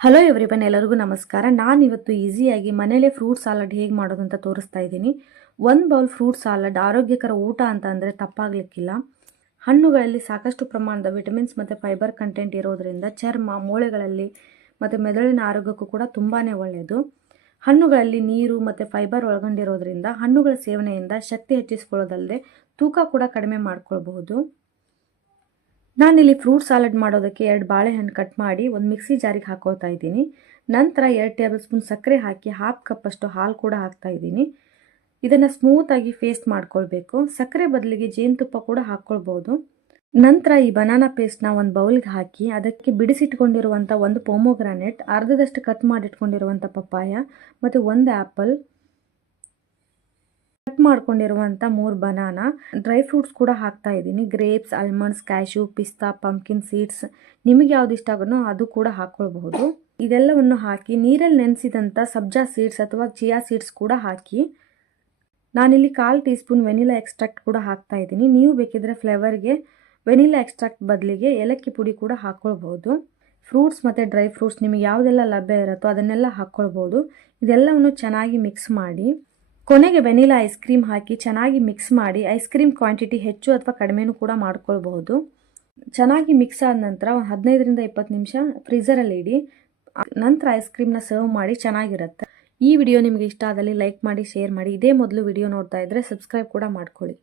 Hello everyone, ಎಲ್ಲರಿಗೂ ನಮಸ್ಕಾರ. ನಾನು ಇವತ್ತು ಈಸಿಯಾಗಿ ಮನೇಲೆ ಫ್ರೂಟ್ ಸಾಲಡ್ ಹೇಗೆ ಮಾಡೋದು ಅಂತ ತೋರಿಸ್ತಾ ಇದ್ದೀನಿ. 1 ಬೌಲ್ ಫ್ರೂಟ್ ಸಾಲಡ್ ಆರೋಗ್ಯಕರ ಊಟ ಅಂತ ಅಂದರೆ ತಪ್ಪಾಗಲಿಕ್ಕಿಲ್ಲ. ಹಣ್ಣುಗಳಲ್ಲಿ ಸಾಕಷ್ಟು ಪ್ರಮಾಣದ ವಿಟಮಿನ್ಸ್ ಮತ್ತು ಫೈಬರ್ ಕಂಟೆಂಟ್ ಇರೋದರಿಂದ ಚರ್ಮ, ಮೂಳೆಗಳಲ್ಲಿ ಮತ್ತು ಮೆದುಳಿನ ಆರೋಗ್ಯಕ್ಕೂ ಕೂಡ ತುಂಬಾ ಒಳ್ಳೆಯದು. ಹಣ್ಣುಗಳಲ್ಲಿ ನೀರು ಮತ್ತು ಫೈಬರ್ ಒಳಗೊಂಡಿರೋದ್ರಿಂದ ಹಣ್ಣುಗಳ ಸೇವನೆಯಿಂದ ಶಕ್ತಿ ಹೆಚ್ಚಿಸಿಕೊಳ್ಳೋದಲ್ಲದೆ ತೂಕ ಕೂಡ ಕಡಿಮೆ ಮಾಡ್ಕೊಳ್ಬಹುದು. ನಾನಿಲ್ಲಿ ಫ್ರೂಟ್ ಸಾಲಡ್ ಮಾಡೋದಕ್ಕೆ 2 ಬಾಳೆಹಣ್ಣು ಕಟ್ ಮಾಡಿ ಒಂದು ಮಿಕ್ಸಿ ಜಾರಿಗೆ ಹಾಕೊಳ್ತಾ ಇದ್ದೀನಿ. ನಂತರ 2 ಟೇಬಲ್ ಸ್ಪೂನ್ ಸಕ್ಕರೆ ಹಾಕಿ 1/2 ಕಪ್ಪಷ್ಟು ಹಾಲು ಕೂಡ ಹಾಕ್ತಾ ಇದ್ದೀನಿ. ಇದನ್ನು ಸ್ಮೂತಾಗಿ ಪೇಸ್ಟ್ ಮಾಡ್ಕೊಳ್ಬೇಕು. ಸಕ್ಕರೆ ಬದಲಿಗೆ ಜೇನುತುಪ್ಪ ಕೂಡ ಹಾಕ್ಕೊಳ್ಬೋದು. ನಂತರ ಈ ಬನಾನಾ ಪೇಸ್ಟ್ನ ಒಂದು ಬೌಲ್ಗೆ ಹಾಕಿ ಅದಕ್ಕೆ ಬಿಡಿಸಿಟ್ಕೊಂಡಿರುವಂಥ 1 ಪೊಮೊಗ್ರಾನೆಟ್, ಅರ್ಧದಷ್ಟು ಕಟ್ ಮಾಡಿಟ್ಕೊಂಡಿರುವಂಥ ಪಪ್ಪಾಯ ಮತ್ತು 1 ಆ್ಯಪಲ್, ಕಟ್ ಮಾಡ್ಕೊಂಡಿರುವಂಥ 3 ಬನಾನಾ, ಡ್ರೈ ಫ್ರೂಟ್ಸ್ ಕೂಡ ಹಾಕ್ತಾ ಇದ್ದೀನಿ. ಗ್ರೇಪ್ಸ್, ಆಲ್ಮಂಡ್ಸ್, ಕ್ಯಾಶ್ಯೂ, ಪಿಸ್ತಾ, ಪಂಪ್ಕಿನ್ ಸೀಡ್ಸ್, ನಿಮಗೆ ಯಾವ್ದು ಇಷ್ಟ ಆಗೋನೋ ಅದು ಕೂಡ ಹಾಕ್ಕೊಳ್ಬಹುದು. ಇದೆಲ್ಲವನ್ನು ಹಾಕಿ ನೀರಲ್ಲಿ ನೆನೆಸಿದಂಥ ಸಬ್ಜಾ ಸೀಡ್ಸ್ ಅಥವಾ ಚಿಯಾ ಸೀಡ್ಸ್ ಕೂಡ ಹಾಕಿ ನಾನಿಲ್ಲಿ 1/4 ಟೀ ಸ್ಪೂನ್ ವೆನಿಲಾ ಎಕ್ಸ್ಟ್ರಾಕ್ಟ್ ಕೂಡ ಹಾಕ್ತಾ ಇದ್ದೀನಿ. ನೀವು ಬೇಕಿದ್ರೆ ಫ್ಲೇವರ್ಗೆ ವೆನಿಲಾ ಎಕ್ಸ್ಟ್ರಾಕ್ಟ್ ಬದಲಿಗೆ ಏಲಕ್ಕಿ ಪುಡಿ ಕೂಡ ಹಾಕ್ಕೊಳ್ಬಹುದು. ಫ್ರೂಟ್ಸ್ ಮತ್ತು ಡ್ರೈ ಫ್ರೂಟ್ಸ್ ನಿಮಗೆ ಯಾವುದೆಲ್ಲ ಲಭ್ಯ ಇರುತ್ತೋ ಅದನ್ನೆಲ್ಲ ಹಾಕ್ಕೊಳ್ಬೋದು. ಇದೆಲ್ಲವನ್ನು ಚೆನ್ನಾಗಿ ಮಿಕ್ಸ್ ಮಾಡಿ ಕೊನೆಗೆ ವೆನಿಲಾ ಐಸ್ ಕ್ರೀಮ್ ಹಾಕಿ ಚೆನ್ನಾಗಿ ಮಿಕ್ಸ್ ಮಾಡಿ ಐಸ್ ಕ್ರೀಮ್ ಕ್ವಾಂಟಿಟಿ ಹೆಚ್ಚು ಅಥವಾ ಕಡಿಮೆನೂ ಕೂಡ ಮಾಡ್ಕೊಳ್ಬಹುದು. ಚೆನ್ನಾಗಿ ಮಿಕ್ಸ್ ಆದ ನಂತರ 15ರಿಂದ 20 ನಿಮಿಷ ಫ್ರೀಝರಲ್ಲಿ ಇಡಿ. ನಂತರ ಐಸ್ ಕ್ರೀಮ್ನ ಸರ್ವ್ ಮಾಡಿ ಚೆನ್ನಾಗಿರುತ್ತೆ. ಈ ವಿಡಿಯೋ ನಿಮಗೆ ಇಷ್ಟ ಆದಲ್ಲಿ ಲೈಕ್ ಮಾಡಿ, ಶೇರ್ ಮಾಡಿ. ಇದೇ ಮೊದಲು ವಿಡಿಯೋ ನೋಡ್ತಾ ಇದ್ದರೆ ಸಬ್ಸ್ಕ್ರೈಬ್ ಕೂಡ ಮಾಡ್ಕೊಳ್ಳಿ.